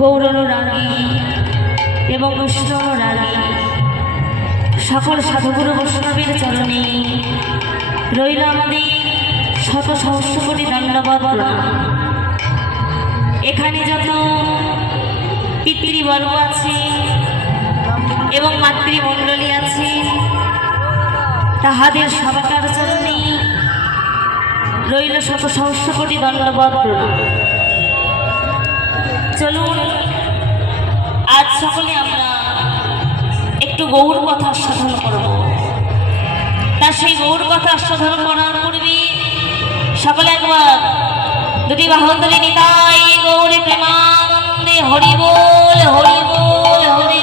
গৌরানুরাগী এবং বৈষ্ণবরাগী সকল সাধুগুরু বৈষ্ণবের চরণে রইল আমাদের শত সহস্র কোটি ধন্যবাদ। এখানে যত পিতৃবর্গ আছে এবং মাতৃমণ্ডলী আছে তাহাদের সবাকার চরণে রইল শত সহস্র কোটি ধন্যবাদ। চলুন আজ সকলে আমরা একটু গৌর কথা আস্বাদন করব। তা সেই গৌর কথা আস্বাদন করার পূর্বে সকলে একবার দুটি বাহুতলে নিতাই গৌরে প্রেমানন্দে হরি বল হরি বল হরি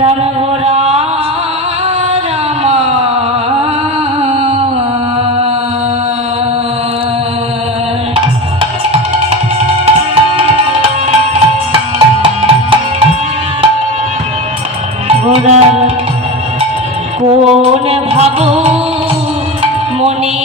রাম গোরা কোন ভাব মনে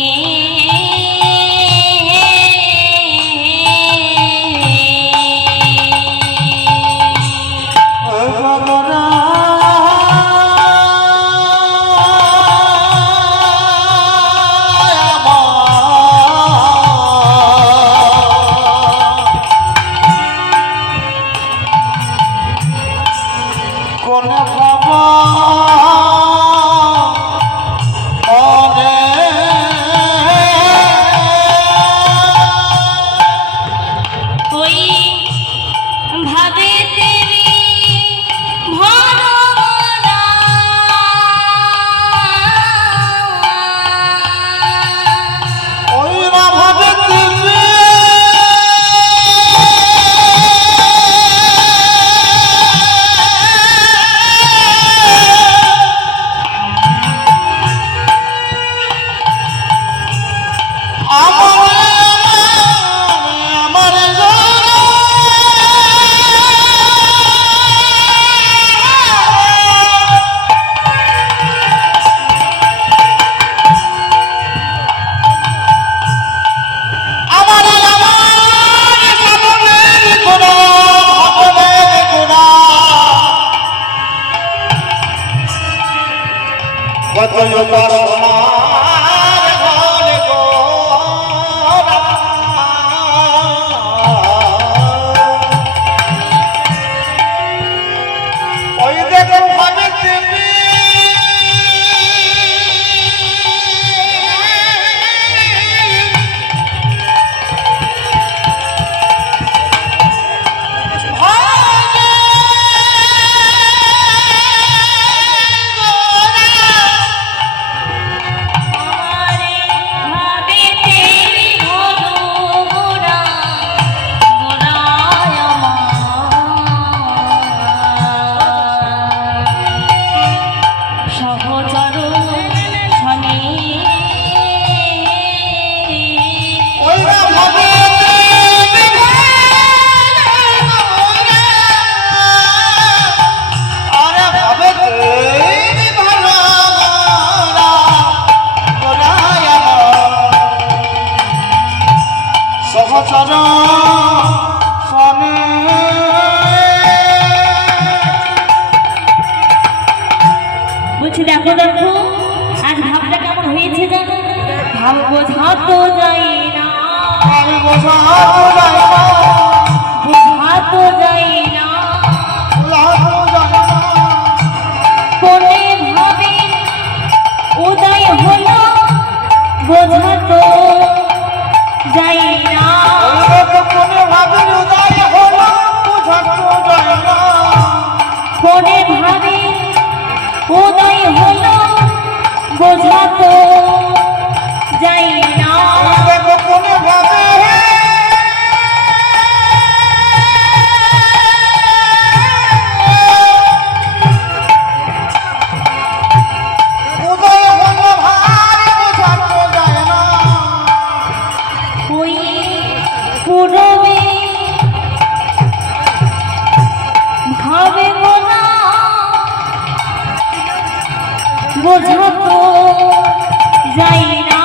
বলছি দেখো দেখো আজ ভাবটা কেমন হয়েছে জানো? ভাব বোঝা তো যায় না, বোঝা তো যায় না, কোনে ভাবে উদয় হলো বোঝা তো যায় না, কোনে ভাবে উদয় হলো বোঝা তো যায় না, কোনে ভাবে উদয় হলো বোঝা তো যায় না, কোনে ভাবে বোঝা তো যায় না,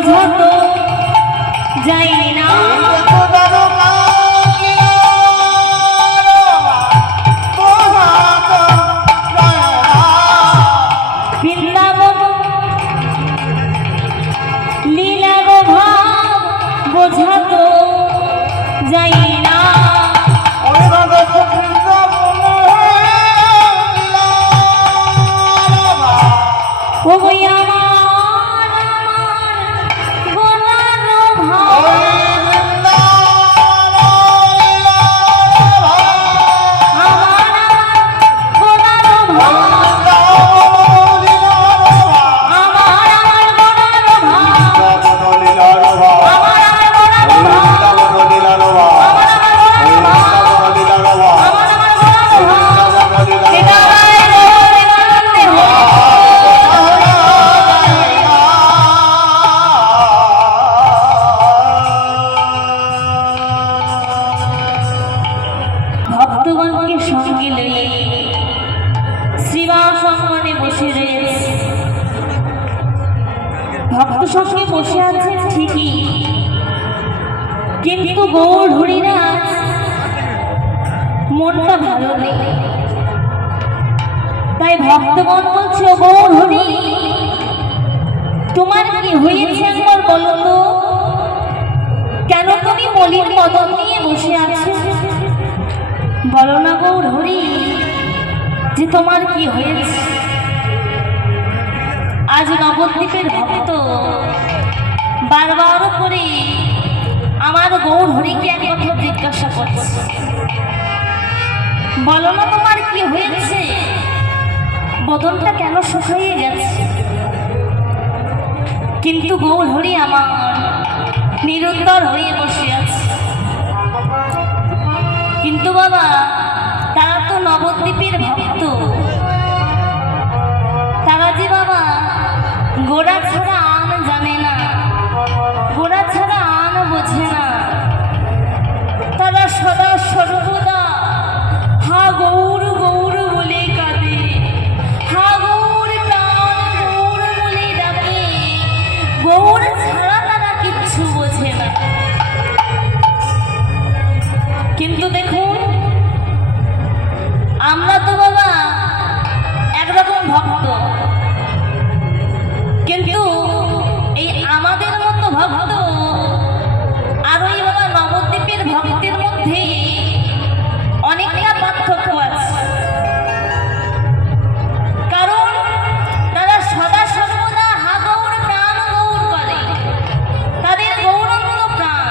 বোঝা তো যাই না। বৃন্দাবন লীলা গো ভাব বোঝা তো যাই না। ও বই আমার গোলানো ভাব ভক্তগণকে সঙ্গে লইয়ে শ্রীবাস অঙ্গনে বসে রয়েছে। ভক্ত সঙ্গে বসে আছে ঠিকই, কিন্তু গৌর হরিরাজ মনটা ভালো নেই। তাই ভক্তগণ বলছে, গৌর হরি তোমার কি হয়েছে একবার বলো তো, কেন তুমি মলিন বদন নিয়ে বসে আছো? বলো না গৌর হরি যে তোমার কি হয়েছে। আজ নবদ্বীপের ভক্ত বারবার করে আমার গৌর হরিকে এক কথা জিজ্ঞাসা করছে, বলো না তোমার কি হয়েছে, বদনটা কেন শুকিয়ে গেছে? কিন্তু গৌর হরি আমার নিরন্তর হয়ে বসে আছে। কিন্তু বাবা তারা তো নবদ্বীপের ভক্ত, তারা যে বাবা গোড়া ছাড়া আন জানে না, গোড়া ছাড়া আন বোঝে না। তারা সদা সর্বদা হা গৌর গৌর বলে কাঁদে, হা গৌর প্রাণ গৌর বলে ডাকে। গৌর ছাড়া তারা কিচ্ছু বোঝে না। কিন্তু দেখুন আমরা তো বাবা একরকম ভক্ত, কিন্তু এই আমাদের মতো ভক্ত আর ওই বাবা নবদ্বীপের ভক্তের মধ্যে অনেকটা পার্থক্য আছে। কারণ তারা সদা সর্বদা হা গৌর প্রাণ গৌর করে, তাদের গৌরঙ্গ প্রাণ।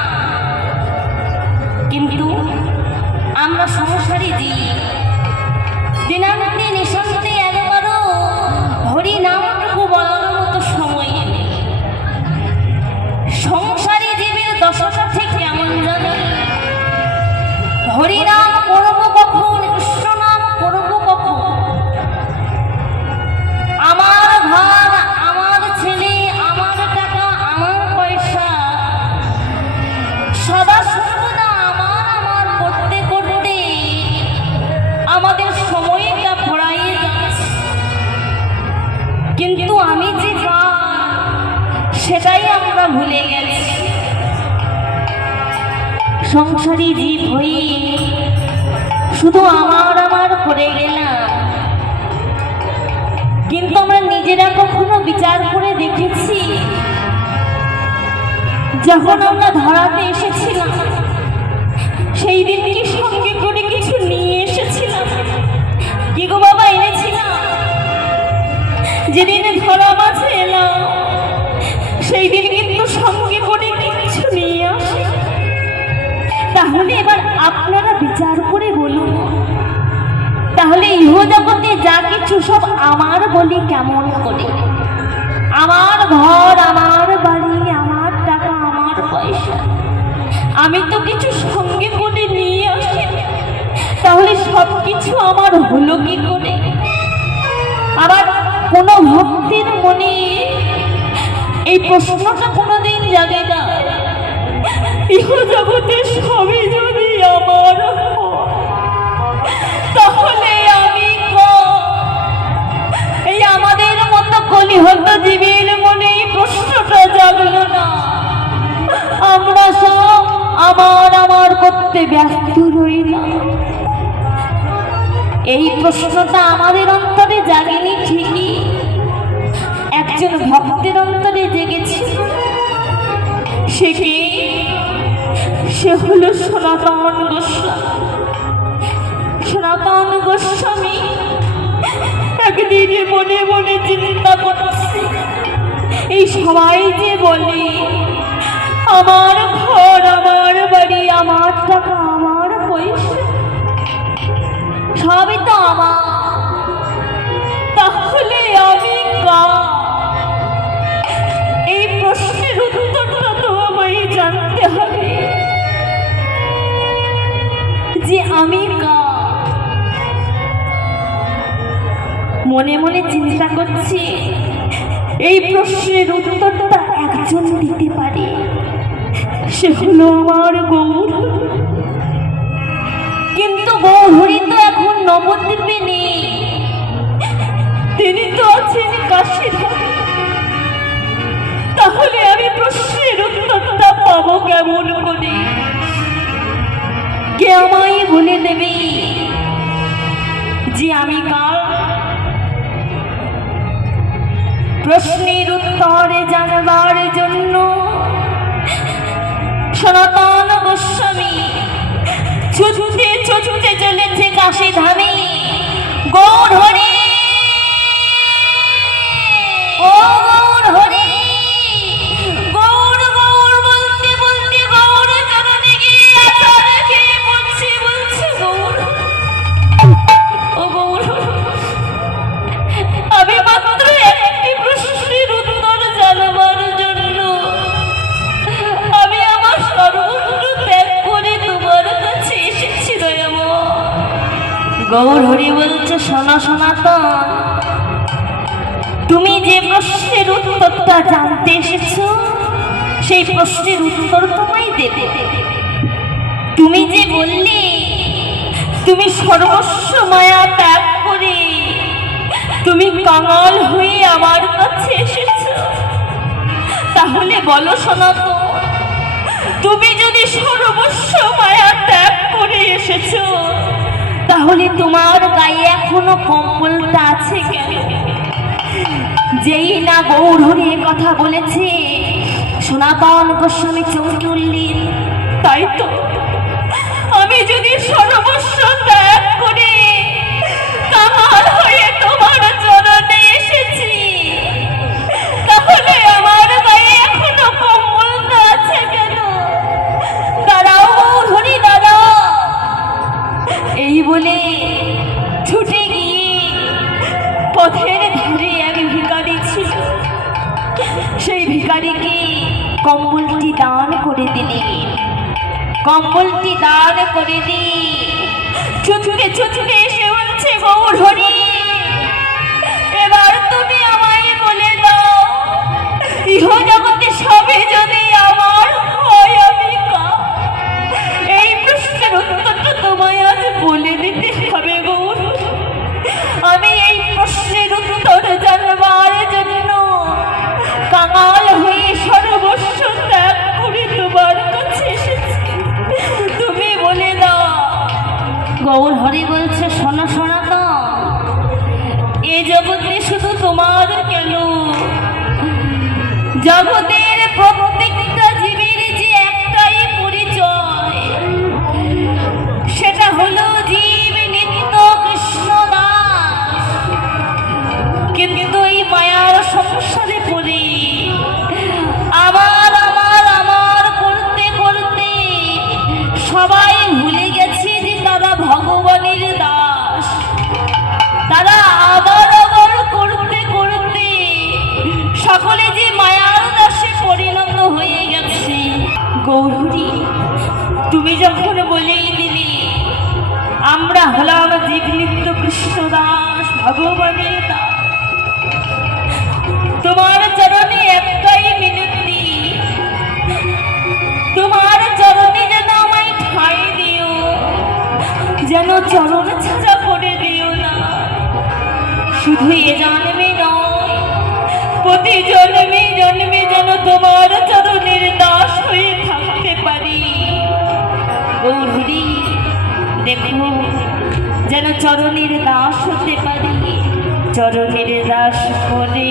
কিন্তু আমরা সংসারী জীব, দিনান্তে নিঃসন্তে একবারও হরি নামটুকু বলার মতো সময় নেই। সংসারী জীবের দশাটা ঠিক কেমন জানে, হরিনাম করবো কখন, কৃষ্ণ নাম করবো কখন, আমার ঘর আমার ছেলে আমার টাকা আমার পয়সা সদা সর্বদা আমার আমার করতে করতে আমাদের সময়টা ফুরাইয়ে যাচ্ছে। কিন্তু আমি যে কার সেটাই আমরা ভুলে গেছি। সংসারী জীব হয়ে শুধু আমার আমার করে গেলাম, কিন্তু আমরা নিজেরা কখনো বিচার করে দেখেছি যখন আমরা ধরাতে এসেছিলাম সেই দিন কি সঙ্গে করে কিছু নিয়ে এসেছিলাম? কি গো বাবা এনেছিলাম? যেদিন ধরা মাঝে এলাম সেই দিন কিন্তু সঙ্গে করে কিছু নিয়ে আসে। তাহলে এবার আপনারা বিচার করে বলুন, তাহলে ইহ জগতে যা কিছু সব আমার বলি কেমন করে? আমার ঘর আমার বাড়ি আমার টাকা আমার পয়সা আমি তো কিছু সঙ্গে করে নিয়ে আসি, তাহলে সব কিছু আমার হলো কি করে? আবার কোনো ভক্তির মনে এই প্রশ্নটা কোনোদিন জাগে না, ইহ জগতে সবই যদি আমার তাহলে আমি এই আমাদের মতো কলিহত জীবের মনে এই প্রশ্নটা জাগলো না। করতে ব্যস্ত রইলাম? এই প্রশ্নটা আমাদের অন্তরে জাগেনি ঠিকই, একজন ভক্তের অন্তরে জেগেছে। সে হলো সনাতন গোস্বামী। সনাতন গোস্বামী একদিন মনে মনে চিন্তা করছে, এই সবাই যে বলে আমার ঘর, আমার বাড়ি, আমার টাকা, আমার পয়সা সবই তো আমার, তাহলে আমি কার? এই প্রশ্নের উত্তরটা তো আমায় জানতে হবে যে আমি কার। মনে মনে চিন্তা করছি এই প্রশ্নের উত্তরটা একজন দিতে পারে, সে হলো আমার গৌর। কিন্তু গৌরহরি তো এখন নবদ্বীপে নেই, তিনি তো আছেন কাশীধামে। তাহলে আমি প্রশ্নের উত্তরটা পাবো কেমন করে? কে আমায় বলে দেবে যে আমি কার? প্রশ্নের উত্তরে জানবার জন্য সনাতন গোস্বামী ছুটতে ছুটতে চলেছে কাশীধামে। গৌরহরি, ও গৌরহরি, গৌর গৌর বলতে বলতে গৌর চরণে গিয়ে আছাড় খেয়ে পড়ছে, বলছে গৌর, ও গৌর, আমি মাত্র একটি প্রশ্নের উত্তর জানবার জন্য আমি আমার সর্বস্ব ত্যাগ করে তোমার কাছে এসেছি দয়াময়। গৌরহরি বলছে, শোনো সনাতন, তুমি যে প্রশ্নের উত্তরটা জানতে এসেছো সেই প্রশ্নের উত্তর তোমায় দেবে। তুমি যে বললে তুমি সর্বস্ব মায়া ত্যাগ করে তুমি কাঙাল হয়ে আমার কাছে এসেছো, তাহলে বলো সনাতন, তুমি যদি সর্বস্ব মায়া ত্যাগ করে এসেছো তাহলে তোমার গায়ে এখনো কম্বলটা আছে কেন? যেই না গৌরহরি কথা বলেছে সনাতন গোস্বামী চমকে উঠলেন, তাই তো, আমি যদি সর্বস্ব ত্যাগ করে কাঙাল হয়ে তোমার চরণে এসেছি তাহলে আমার গায়ে এখনো কম্বলটা আছে কেন? দাঁড়াও গৌরহরি, দাঁড়াও। এই বলে ছুটে গিয়ে পথের ধারে এক ভিখারি ছিল, সেই ভিখারিকে কম্বলটি দান করে দিলেন। কম্বলটি দান করে দিয়ে ছুটে ছুটে এসে বলছে, গৌরহরি, এবার তুমি আমায় বলে দাও, ইহ জগতে সবে যদি আমার হয় আমি কার? এই প্রশ্নের উত্তরটা তোমায় আজ বলে দিতে হবে গৌর। আমি এই প্রশ্নের উত্তর জানবার জন্য কাঙাল হয়ে সর্বস্ব ত্যাগ করে তোমার কাছে এসেছি, তুমি বলে দাও। গৌরহরি বলছে, শোনো সনাতন, এ জগতে শুধু তোমার কেন, জগতের প্রত্যেকটা জীবের যে একটাই পরিচয়, সেটা হলো জীব নিত্য কৃষ্ণ দাস। কিন্তু এই মায়ার সংসারে পড়ে আমার আমার আমার করতে করতে সবাই ভুলে গেছে যে তারা ভগবানের দাস। তারা আবার আবার করতে করতে সকলে যে মায়ার দাসে পরিণত হয়ে গেছে। গৌরহরি, তুমি যখন বলেই দিলে আমরা হলাম জীব নিত্য কৃষ্ণ দাস, ভগবানের দাস, তোমার চরণে একটাই মিনতি, তোমার চরণে যেন আমায় ঠাঁই দিও, যেন চরণ ছাড়া করে দিও না। শুধু এ জন্মে নয়, প্রতি জন্মে জন্মে যেন তোমার চরণের দাস হয়ে থাকতে পারি। গৌরী দেখো যেন চরণের দাস হতে পারি, চরণের দাস করে